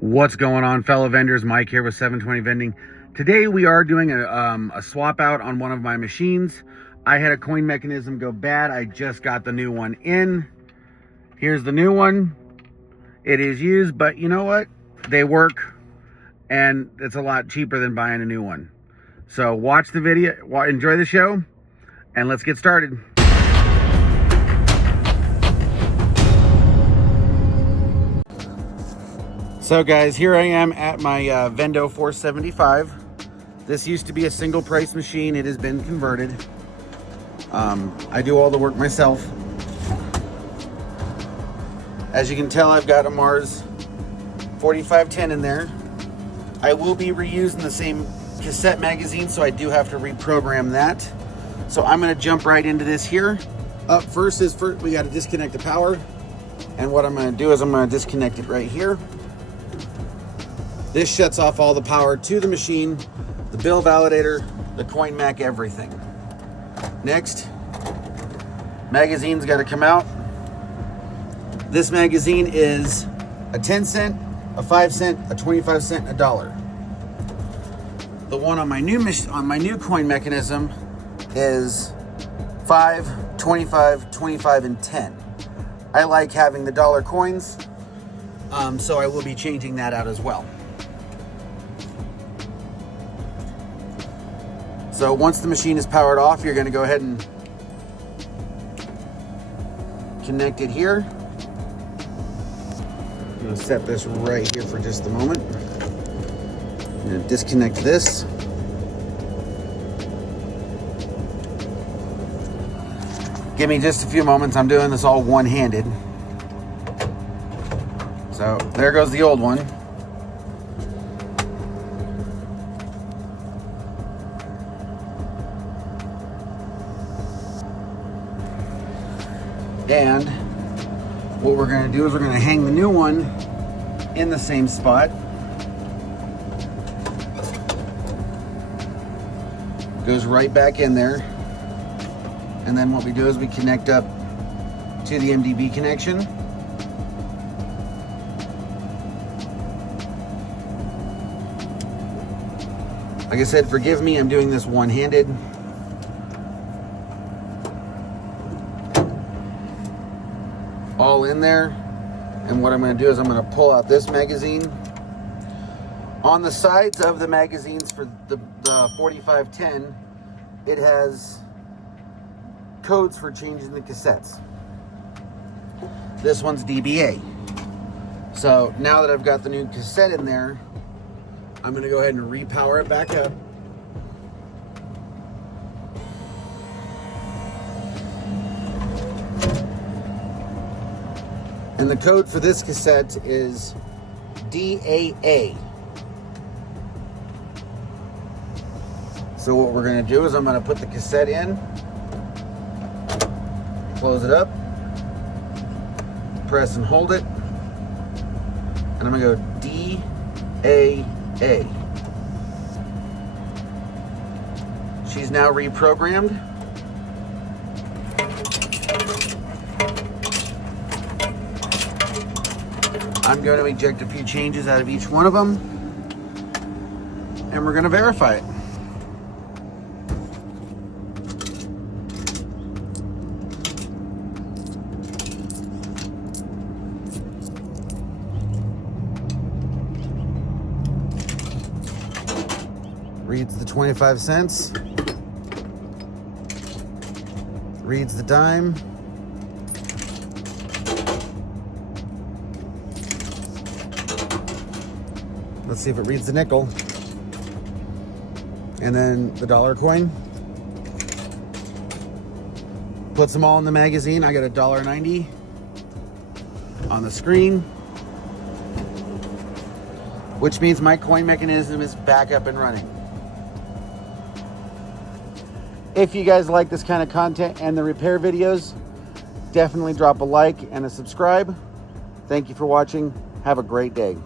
What's going on, fellow vendors? Mike here with 720 Vending. Today we are doing a swap out on one of my machines. I had a coin mechanism go bad. I just got the new one in. Here's the new one. It is used, but you know what? They work, and it's a lot cheaper than buying a new one. So watch the video, enjoy the show, and let's get started. So guys, here I am at my Vendo 475. This used to be a single price machine. It has been converted. I do all the work myself. As you can tell, I've got a Mars 4510 in there. I will be reusing the same cassette magazine, so I do have to reprogram that. So I'm gonna jump right into this here. Up first we gotta disconnect the power. And what I'm gonna do is I'm gonna disconnect it right here. This shuts off all the power to the machine, the bill validator, the coin mech, everything. Next, magazine's got to come out. This magazine is a 10 cent, a 5 cent, a 25 cent, a dollar. The one on my new coin mechanism is 5, 25, 25, and 10. I like having the dollar coins, so I will be changing that out as well. So once the machine is powered off, you're going to go ahead and connect it here. I'm going to set this right here for just a moment. I'm going to disconnect this. Give me just a few moments. I'm doing this all one-handed. So there goes the old one. And what we're going to do is we're going to hang the new one in the same spot. Goes right back in there. And then what we do is we connect up to the MDB connection. Like I said, forgive me, I'm doing this one-handed. All in there, and what I'm going to do is I'm going to pull out this magazine. On the sides of the magazines for the 4510, it has codes for changing the cassettes. This one's DBA. So now that I've got the new cassette in there, I'm going to go ahead and repower it back up. And the code for this cassette is DAA. So what we're going to do is I'm going to put the cassette in, close it up, press and hold it, and I'm going to go DAA. She's now reprogrammed. I'm going to eject a few changes out of each one of them, and we're going to verify it. Reads the 25 cents, reads the dime. Let's see if it reads the nickel. And then the dollar coin. Puts them all in the magazine. I got $1.90 on the screen, which means my coin mechanism is back up and running. If you guys like this kind of content and the repair videos, definitely drop a like and a subscribe. Thank you for watching. Have a great day.